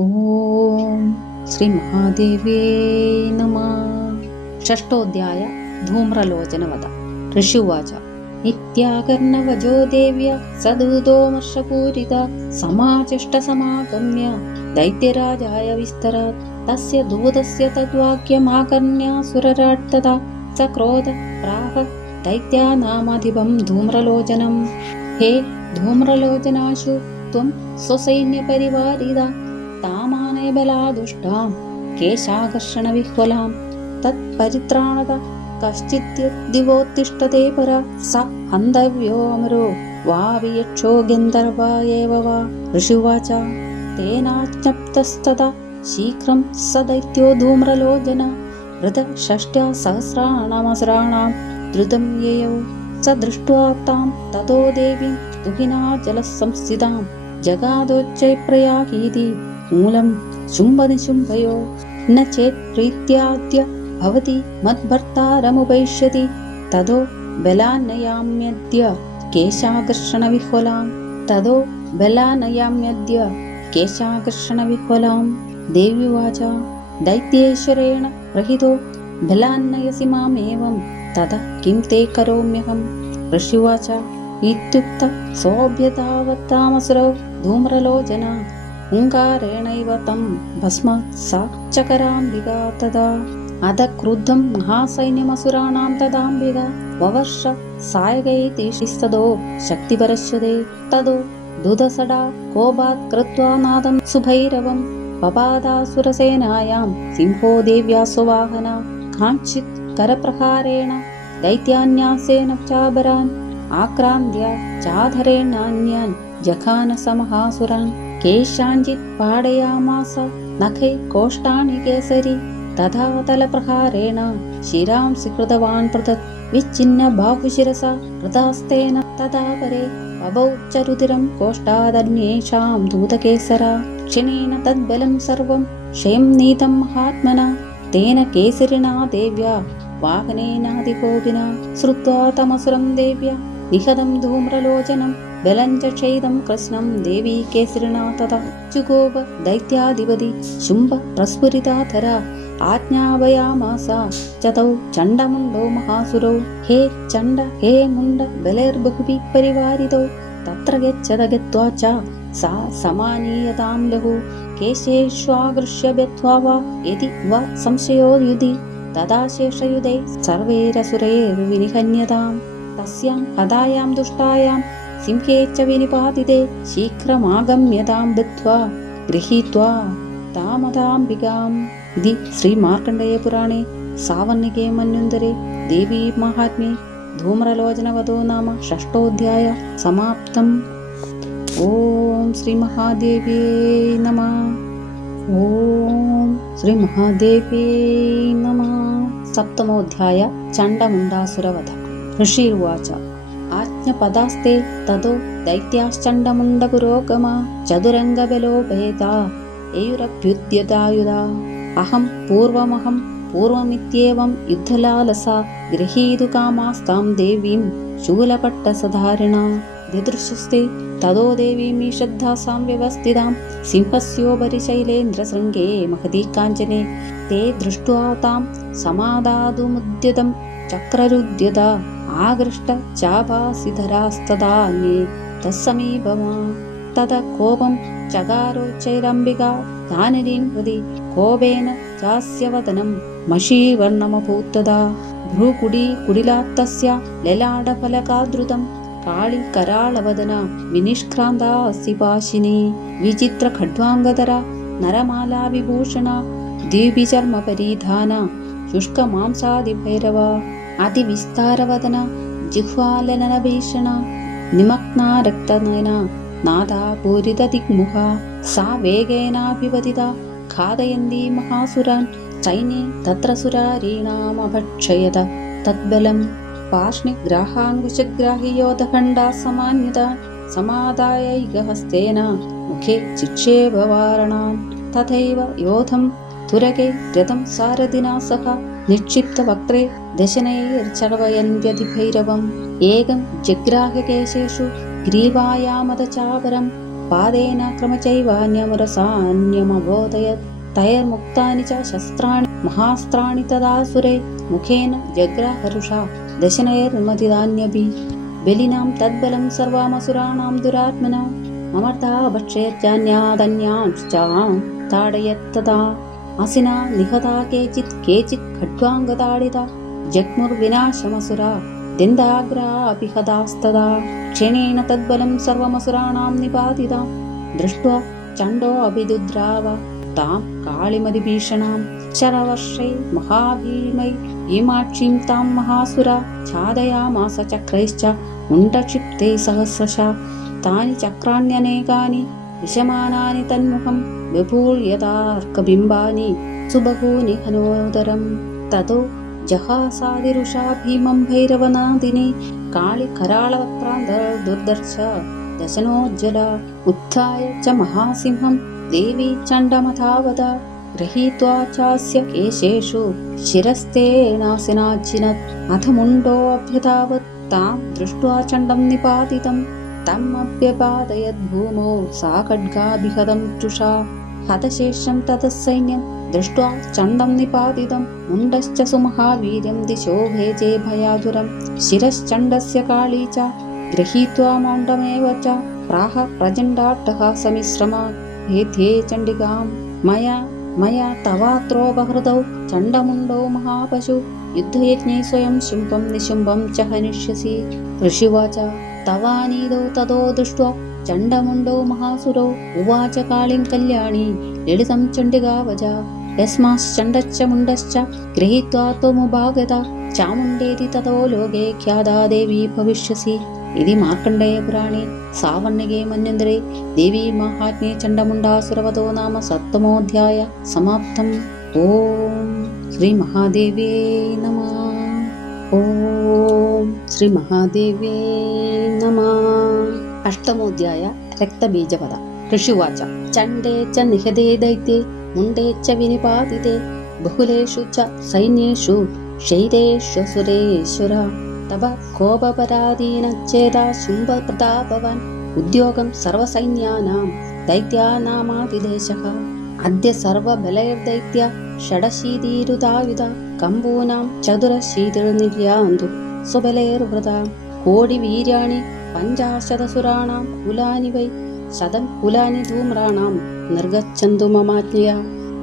ॐ श्रीमहादेव्ये नमः षष्ठोऽध्याय धूम्रलोचनवध ऋषिवाच नित्याकर्णवजो देव्या सदूतोमर्षपूरिता समाचष्टसमागम्य दैत्यराजाय विस्तरात् तस्य दूतस्य तद्वाक्यमाकर्ण्यासुरराट्तदा स क्रोध प्राह दैत्यानामधिपं धूम्रलोचनम् हे धूम्रलोचनाशु त्वं स्वसैन्यपरिवारिदा तामाने बलादुष्टां केशाकर्षणविह्वलां तत्परित्राणत कश्चिद्दिवोत्तिष्ठते परा स हन्तव्यो अमरो वा वियक्षो गन्धर्वा एव वा? ऋषिवाच तेनाज्ञप्तस्तदा शीघ्रं स दैत्यो धूम्रलोचन हृतषष्ट्या सहस्राणामसराणां द्रुतं ययौ। स दृष्ट्वा तां ततो देवीं दुहिना जलसंस्थितां जगादोच्चैप्रयाहीति मूलं शुम्भनिशुम्भयो न चेत् प्रीत्याद्य भवति मद्भर्तारमुपैष्यति। ततो बलान्नयाम्यद्य केशाकर्षणविह्वलां ततो बलानयाम्यद्य केशाकर्षणविह्वलां देव्युवाच दैत्येश्वरेण प्रहितो बलान्नयसि मामेवं। तदा किं ते करोम्यहं ऋषिवाच इत्युक्त सोऽभ्यतावत्तामसुरौ धूम्रलोचना हुङ्कारेणैव तं भस्म सा चकराम्बिका तदा। अध क्रुद्धं महासैन्यमसुराणां तदाम्बिका। ववर्ष सायगैतिस्तदो शक्तिपरश्यते तदो दुदसडा कोपात् कृत्वा नादं सुभैरवं पपादासुरसेनायां सिंहो देव्या सुवाहना काञ्चित् करप्रहारेण दैत्यान्यासेन चाबरान् आक्रान्त्य चाधरेणान्यान् जघानसमहासुरान् केषाञ्चित् पाडयामास नखै कोष्ठानि केसरी तथा तलप्रहारेण शिरांसि कृतवान् पृथक् विच्छिन्न बाहुशिरसा कृतास्तेन परे बभौ च रुधिरं कोष्ठादन्येषां दूतकेसरा क्षणेन तद्बलं सर्वं क्षयं नीतं महात्मना तेन केसरिणा देव्या वाहनेनादिकोपिना श्रुत्वा तमसुरं देव्या निहतं धूम्रलोचनं कृष्णं देवी केसरिणा तथा जुगोप दैत्याधिपति शुम्भ प्रस्फुरिताधरा आज्ञापयामास च सा समानीयतां लघु केशेष्वागृह्य व्यत्वा वा यदि वा संशयो युधि तदा शेषयुधे सर्वैरसुरैर्विनिहन्यताम् तस्यां हदायां दुष्टायां सिंहे च विनिपातिते शीघ्रमागम्यतां भित्त्वा गृहीत्वा तामदाम्बिकाम् इति श्रीमार्कण्डेयपुराणे सावर्णिके मन्युन्दरे देवी माहात्म्ये धूम्रलोचनवधो नाम षष्ठोऽध्याय समाप्तम् ॐ श्रीमहादेव्यै नमः ॐ श्रीमहादेव्यै नमः सप्तमोऽध्याय चण्डमुण्डासुरवध ऋषिर्वाच आज्ञपदास्ते ततो दैत्याश्चण्डमुण्डपुरोगमा चतुरङ्गबलोपेता। एयुरभ्युद्यतायुधा। अहं पूर्वमहं पूर्वमित्येवं युद्धलालसा गृहीतुकामास्तां देवीं शूलपट्टसधारिणा। दिदृशस्ते ततो देवीं श्रद्धासां व्यवस्थितां सिंहस्योपरि शैलेन्द्रशृङ्गे महती काञ्चने ते दृष्ट्वा तां समादातुमुद्यतं चक्ररुद्यता आगृष्ट चाभासिधरास्तदान्ये तत्समीपमा तद कोपं चकारोच्चैरम्बिका दानिनीं हृदि कोपेन चास्यवदनं मषीवर्णमभूत्तदा भ्रूकुडी कुडिलात्तस्य ललाटफलकादृतं काळिकराळवदना विनिष्क्रान्ता अस्ति पाशिनी विचित्रखड्वाङ्गधरा नरमालाविभूषणा द्विचर्मपरिधाना शुष्कमांसादिभैरवा അതിവിസ്താരവദന ജിഹ്വാലനഭീഷണ നിമഗ്നാ രക്തനയന നാദാപൂരിത ദിഗ്മുഖ സാ വേഗേനാഭിവദിത ഖാദയന്തി മഹാസുരാൻ ചൈനേ തത്ര സുരാരീണാമഭക്ഷയത തദ്ബലം പാർഷ്ണിഗ്രാഹാങ്കുശഗ്രാഹിയോധഖണ്ഡാസമാന്യത സമാദായൈകഹസ്തേന മുഖേ ചിക്ഷേപവാരണാൻ തഥൈവ യോധം തുരകെ രഥം സാരഥിനാ സഹ നിക്ഷിപ്തവക്ത്രേ दशनैर्चर्वयन्त्यधिभैरवम् एकं जग्राहकेशेषु ग्रीवायामदचापरं पादेन क्रमचैवान्यमुरसान्यमबोधयत् तैर्मुक्तानि च शस्त्राणि महास्त्राणि तदासुरे मुखेन जग्राहरुषा दशनैर्मदिदान्यपि बलिनां तद्बलं सर्वामसुराणां दुरात्मना ममर्था भक्षेत्यान्यादन्यांश्च ताडयत्तदा। असिना निहता केचित् केचित् खड्वाङ्गताडिता जग्मुर्विनाशमसुरा दिन्दाग्रापि हतास्तदा क्षणेन तद्बलं सर्वमसुराणां निपातिता दृष्ट्वा चण्डोऽभिदुद्राव तां काളിमदिभीषणां शरवर्षै महाभीमै हेमाक्षीं तां महासुरा छादयामास चक्रैश्च मुण्डक्षिप्ते सहस्रशा। तानि चक्राण्यनेकानि विशमानानि तन्मुखं विभूर्यतार्कबिम्बानि सुबहूनि हनोदरं ततो जहासादिरुषा भीमं भैरवनादिने काळिकराळवक्त्रान्तर्दुर्दर्श दशनोज्ज्वला उत्थाय च महासिंहं देवी चण्डमथावद गृहीत्वा चास्य केशेषु शिरस्तेनासिनाज्जिनत् अथ मुण्डोऽभ्यतावत् तां दृष्ट्वा चण्डं निपातितं तमभ्यपादयद्भूमौ सा खड्गाभिहतं हतशेषं ततः सैन्यं दृष्ट्वा चण्डं निपातितं मुण्डश्च सुमहावीर्यं दिशो भेजे भयातुरं शिरश्चण्डस्य काली च गृहीत्वा मौण्डमेव च प्राह प्रचण्डाट्टहासमिश्रमा भेद्ये चण्डिकां मया मया तवात्रो बहृदौ चण्डमुण्डौ महापशु। युद्धयज्ञे स्वयं शुम्भं निशुम्भं च हनिष्यसि। ऋषिवाच तवानीदौ ततो दृष्ट्वा चण्डमुण्डौ महासुरौ। उवाच काळीं कल्याणी ललितं चण्डिकावजा യസ്മാശ്ചണ്ഡശ്ച ഗൃഹീത്വാ ത്വമുപാഗത ചാമുണ്ടേതി തതോ ലോകേ ഖ്യാതാ ദേവി ഭവിഷ്യസി ഇതി മാർക്കണ്ഡേയപുരാണേ സാവർണികേ മന്യന്തരേ ദേവി മഹാത്മ്യേ ചണ്ഡമുണ്ടാസുരവതോ നാമ സപ്തമോധ്യായ സമാപ്തം ഓം ശ്രീ മഹാദേവേ നമ ഓം ശ്രീ മഹാദേവേ നമ അഷ്ടമോധ്യായ രക്തബീജപദ ഋഷിവാച ചണ്ഡേ ച നിഹതേ ദൈത്യേ മുണ്ടേച്ച വിനിപാതിതേ. ബഹുലേഷു ച സൈന്യേഷു. ശൈതേശ്വസുരേശ്വര തവ കോപപരാധീനച്ഛേദാ ശുംഭപ്രതാപവാൻ. ഉദ്യോഗം സർവസൈന്യാനാം. ദൈത്യാനാമാതിദേശഃ അദ്യ സർവബലൈർദൈത്യ ഷഡശീതീരുതാവിധ കമ്പൂനാം ചതുരശീതിർനിര്യാന്തു സ്വബലൈർവൃത കോടി വീര്യാണി പഞ്ചാശതസുരാണാം കുലാനി വൈ ಸದಂ ಕುಲಾನಿ ಧೂಮ್ರಾಣಾಂ ನಿರ್ಗಚ್ಛಂದು ಮಮಾಜ್ಞೆಯ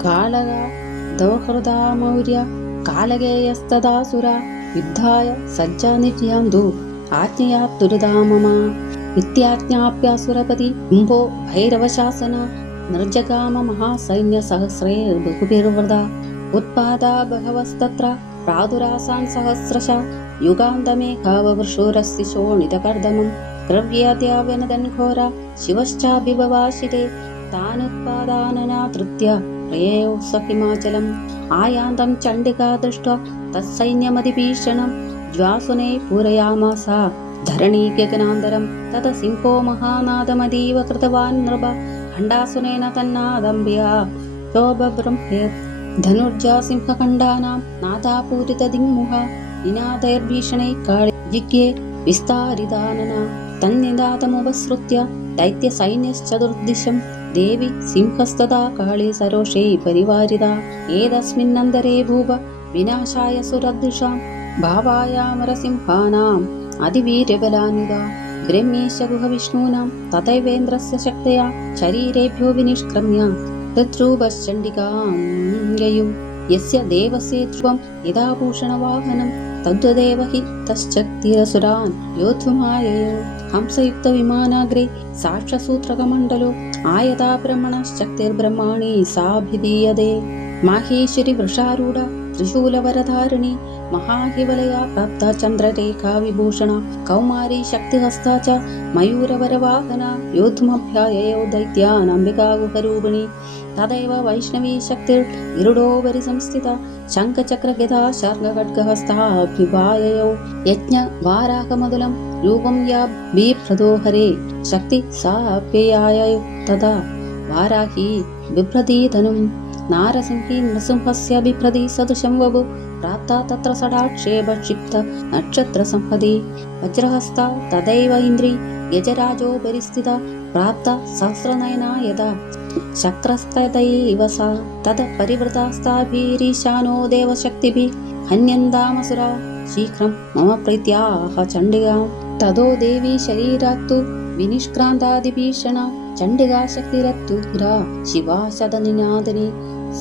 ಕಾಳಗ ದೌಹೃದ ಮೌರ್ಯ ಕಾಳಗೇಯಸ್ತದಾಸುರ ಯುದ್ಧಾಯ ಸಜ್ಜಾ ನಿರ್ಯಾಂದು ಆಜ್ಞೆಯ ತುರಿದಾ ಮಮ. ಇತ್ಯಾಜ್ಞಾಪ್ಯಾಸುರಪತಿ ಕುಂಭೋ ಭೈರವ ಭೈರವಶಾಸನ ನಿರ್ಜಗಾಮ ಮಹಾಸೈನ್ಯ ಸಹಸ್ರೇ ಬಹುಭಿರ್ವೃದ ಉತ್ಪಾದ ಬಹವಸ್ತತ್ರ ಪ್ರಾದುರಾಸಾನ್ ಸಹಸ್ರಶ ಯುಗಾಂಧಮೇ ಶೋಣಿತ ಕರ್ದಮಂ घोरा शिवश्चाभिभवाशिते तानुत्पादाननादृत्य प्रयेयो स हिमाचलम् आयान्तं चण्डिका दृष्ट्वा तत्सैन्यमधिभीषणं ज्वासुने पूरयामास धरणी गगनान्तरं तत सिंहो महानादमतीव कृतवान् नृप। खण्डासुनेन तन्नादम्ब्या शोभब्रह्मेत् धनुर्जा सिंहखण्डानां नादापूरितदिङ्मुह निनादैर्भीषणैः काळे जिज्ञे विस्तारितानना തന്നിദാതമുപസൃത്യ ദൈത്യസൈന്യശ്ചതുർദിശം ദേവി സിംഹസ്തദാ കാളി സരോഷേ പരിവാരിത ഏതസ്മിന്നന്തരേ ഭൂപ വിനാശായ സുരദൃഷാം ഭാവായാമരസിംഹാനാം അതിവീര്യബലാനുത ഗ്രമ്യേശ ഗുഹവിഷ്ണൂനാം തഥൈവേന്ദ്രസ്യ ശക്തയാ ശരീരേഭ്യോ വിനിഷ്ക്രമ്യ തദ്രൂപശ്ചണ്ഡികാം ഗയും യസ്യ ദേവസേധ്രുവം യഥാഭൂഷണവാഹനം തദ്വദേവ ഹി തശ്ചക്തിരസുരാൻ യോദ്ധുമായ ಹಂಸಯುಕ್ತ ವಿಮಾನಾಗ್ರೆ ಸಾಕ್ಷಸೂತ್ರಕಮಂಡಲೋ ಆಯತಾ ಬ್ರಹ್ಮಣಶ್ಚಕ್ತಿರ್ಬ್ರಹ್ಮಾಣಿ ಸಾಭಿಧೀಯದೆ ಮಾಹೇಶ್ವರಿ ವೃಷಾರೂಢ ತ್ರಿಶೂಲವರಧಾರಿಣಿ महाहिवलया प्राप्ता चन्द्ररेखा विभूषणा कौमारी शक्तिहस्ता च मयूरवरवाहना योद्धुमभ्याययो दैत्यानम्बिका गुहरूपिणी। तदैव वैष्णवी शक्तिर्गिरुडोपरि संस्थिता शङ्खचक्रगदा शार्ङ्गखड्गहस्ताभिवाययौ यज्ञवाराहमधुलं रूपं या बिभ्रदो हरे शक्ति साप्ययाययो। तदा वाराही बिभ्रती धनुं नारसिंही नृसिंहस्य बिभ्रति सदृशं वभु प्राप्ता तत्र षडाक्षेपक्षिप्त नक्षत्रसंहति वज्रहस्ता तदैव इन्द्री यजराजोपरि स्थिता प्राप्ता सहस्रनयना यदा शक्रस्तदैव सा तद परिवृतास्ताभिरीशानो देवशक्तिभिः हन्यन्दामसुरा शीघ्रं मम प्रीत्याह चण्डिगां तदो देवी शरीरात्तु विनिष्क्रान्तादिभीषणा चण्डिका शक्तिरत्तु पुरा शिवा सदनिनादिनी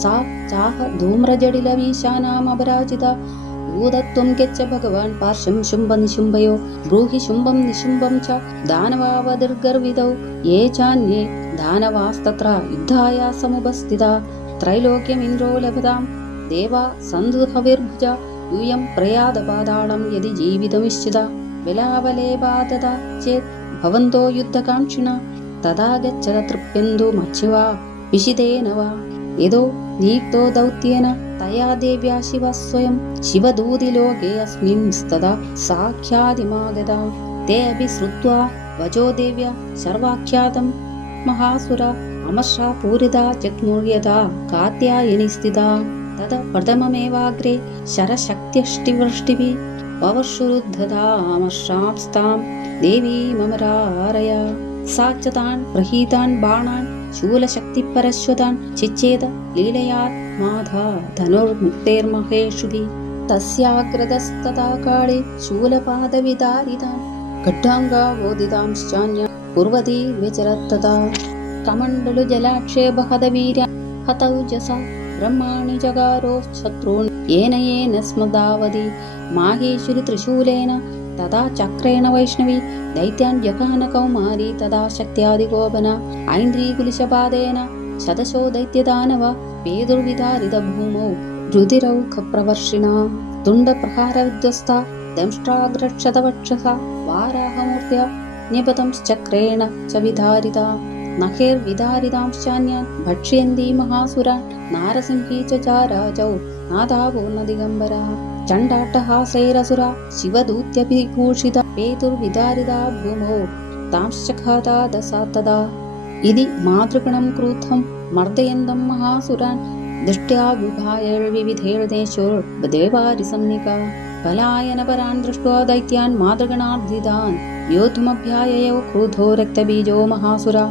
सा चाह धूम्रजडिलवीशानामपराजिता ऊदत्वं गच्छ भगवान् पार्श्वं शुम्भनिशुम्भयो ब्रूहि शुम्भं निशुम्भं च दानवावदुर्गर्विदौ ये चान्ये दानवास्तत्र युद्धाय समुपस्थिता त्रैलोक्यमिन्द्रो लभतां देवा सन्धुहविर्भुजा यूयं प्रयादपादाळं यदि जीवितमिश्चिता विलावलेपाददा चेत् भवन्तो युद्धकाङ्क्षिणा तदा गच्छत तृप्यन्दुमच्छिवा विशितेन वा यदो नियुक्तो दौत्येन तया देव्या शिवः स्वयं शिवदूतिलोके अस्मिंस्तदा साख्यातिमागता ते अपि श्रुत्वा वचो देव्या सर्वाख्यातं महासुरा अमर्षा पूरिता जग्मुर्यता कात्यायनि स्थिता। तद प्रथममेवाग्रे शरशक्त्यष्टिवृष्टिभिः पवर्षुरुद्धतामर्षांस्तां देवी ममरारय सा च तान् प्रहीतान् बाणान् शूलशक्तिपरश्वतान् चिच्छेद लीलयात्माधा धनुर्मुक्तेर्महेषुभिः तस्याग्रदस्तथा काळे शूलपादविदारितान् खड्डाङ्गावोदितांश्चान्या कुर्वती विचरत्तदा। कमण्डलुजलाक्षेपहतवीर्या हतौजसा ब्रह्माणि जगारो शत्रून् येन येन स्मदावधि। माहेश्वरि त्रिशूलेन तदा चक्रेण वैष्णवी दैत्यान् जघानकौमारी तदा शक्त्यादिगोपन ऐन्द्रीकुलिशपादेन शतशो दैत्यदानव पेदुर्विदारितभूमौ रुधिरौखप्रवर्षिणा तुण्डप्रहारविध्वस्ता दंष्ट्राग्रक्षतवक्षसा वाराहमूर्त्या निपतंश्चक्रेण च विधारिता नखैर्विदारितांश्चान्यान् भक्ष्यन्ती महासुरान् नारसिंही च चाराजौ नादावो न दिगम्बरा चण्डाट्टहासैरसुरा शिवदूत्यभिभूषिता पेतुर्विदारिता भूमौ तांश्चखाता दशा तदा इति मातृगणं क्रुद्धं मर्दयन्तं महासुरान् दृष्ट्या विभायैर्विविधैर्देशोर्देवारिसन्निका पलायनपरान् दृष्ट्वा दैत्यान् मातृगणार्धितान् योद्धुमभ्याययौ क्रुधो रक्तबीजो महासुरा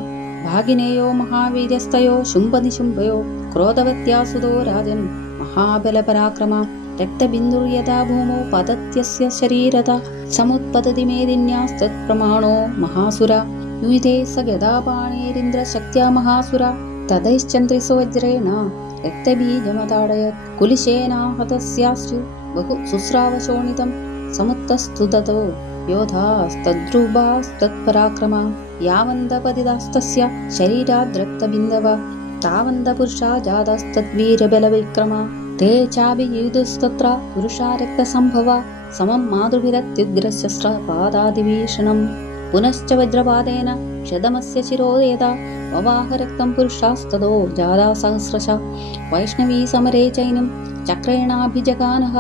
भागिनेयो महावीर्यस्तयो शुम्भनिशुम्भयो क्रोधवत्यासुतो राजन् महाबलपराक्रमा रक्तबिन्दुर्यदा भूमौ पतत्यस्य शरीरता समुत्पतति मेदिन्यास्तत्प्रमाणो महासुरा। युधे स गदापाणेरिन्द्रशक्त्या महासुरा। तदैश्चन्द्रिसवज्रेण रक्तबीजमताडयत् कुलिशेनाहतस्याश्चु बहु शुश्रावशोणितं समुत्तस्तु ततो योधास्तद्रुबास्तत्पराक्रमा यावन्दपतिदास्तस्य शरीराद्रक्तबिन्दव तावन्दपुरुषा जातस्तद्वीरबलविक्रमा ते चाभियुधुस्तत्र पुरुषा रक्तसम्भवा समं मातृभिरत्युग्रशस्त्रपादादिभीषणम् पुनश्च वज्रपादेन शिरो यदा ववाह रक्तं पुरुषास्ततो जादा सहस्रश वैष्णवी समरे चैनं चक्रेणाभिजगानः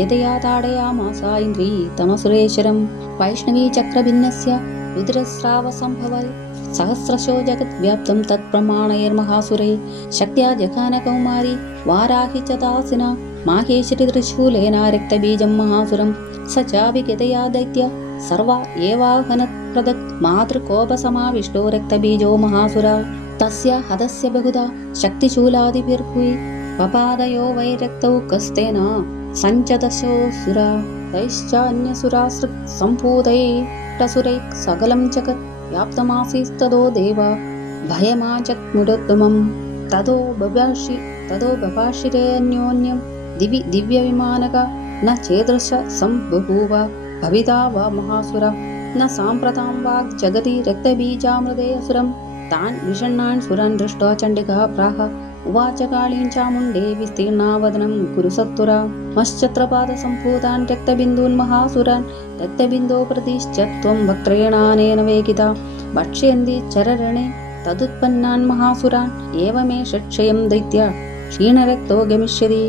यदया ताडयामासा इन्द्री तमसुरेश्वरं। वैष्णवी चक्रभिन्नस्य रुद्रस्रावसम्भवै सहस्रशो जगद्व्याप्तं तत्प्रमाणैर्महासुरे शक्त्या जघानकौमारी वाराहि च दासिना माहेश्वरि त्रिशूलेन रक्तबीजं महासुरं स चाभिगतया दैत्य सर्वा एवाहनत्प्रदत् मातृकोपसमाविष्टो रक्तबीजो महासुरा। तस्य हदस्य बहुधा शक्तिशूलादिभिर्भुवि पपादयो वै रक्तौ कस्तेन सञ्चदशोऽसुरा तैश्चान्यसुरासृक् सम्भूतैरसुरैः सकलं जगत् व्याप्तमासीस्ततो देव भयमाचक्मुडोत्तमं ततो बभाषि ततो बभाषिरेऽन्योन्यं दिवि दिव्यविमानक न चेदृश सम्बभूव। भविता वा महासुर। न साम्प्रतां वाग् जगति रक्तबीजामृते असुरं तान् विषण्णान् सुरान् दृष्ट्वा चण्डिका प्राह उवाच काळीं चामुण्डे विस्तीर्णावदनं कुरु सत्तुरा मश्चत्रपादसम्भूतान् रक्तबिन्दून् महासुरान् रक्तबिन्दो प्रतिश्च त्वं वक्त्रेणानेन वेगिता। भक्ष्यन्ति चररणे तदुत्पन्नान् महासुरान् एवमेष क्षयं दैत्य क्षीणरक्तो गमिष्यति।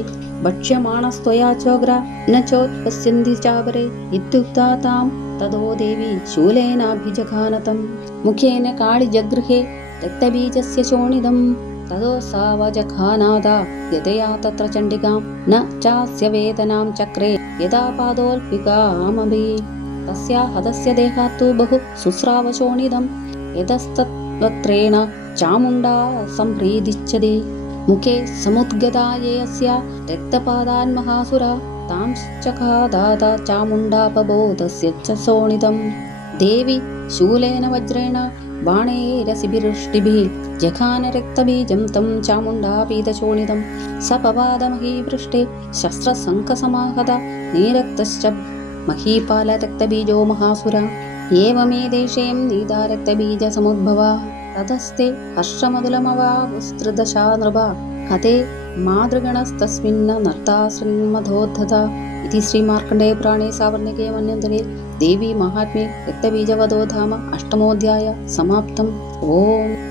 भक्ष्यमाणस्त्वया चोग्रा न चोत्पश्यन्ति चापरे इत्युक्ता तां तदो देवी शूलेनाभिजघानतं मुखेन काळिजगृहे रक्तबीजस्य शोणितम् ततो सा वजघानादा यदया तत्र चण्डिकां न चास्य वेदनां चक्रे यदा पादोल्पिकामभि तस्या हतस्य देहात् तु बहु शुश्रावशोणितं यतस्तत् वक्त्रेण चामुण्डा सम्प्रीदिच्छति मुखे समुद्गता ये अस्य रक्तपादान् महासुरा तां चखादात चामुण्डापबोधस्य च शोणितम् देवी शूलेन वज्रेण बाणैरसिभिरुष्टिभिः जखान रक्तबीजं तं चामुण्डापीतशोणितं सपवादमहीपृष्ठे शस्त्रशङ्खसमाहत निरक्तश्च महीपालरक्तबीजो महासुरा एवमे देशें नीता रक्तबीजसमुद्भवा ततस्ते हर्षमधुलमवावुस्त्रिदशा नृपा हते मातृगणस्तस्मिन्न नर्ताश्रन्मधोद्धता इति श्रीमार्कण्डेयपुराणे सावर्णिके मन्यन्तरे देवी महात्म्ये रक्तबीजवधो धाम अष्टमोऽध्याय समाप्तम् ॐ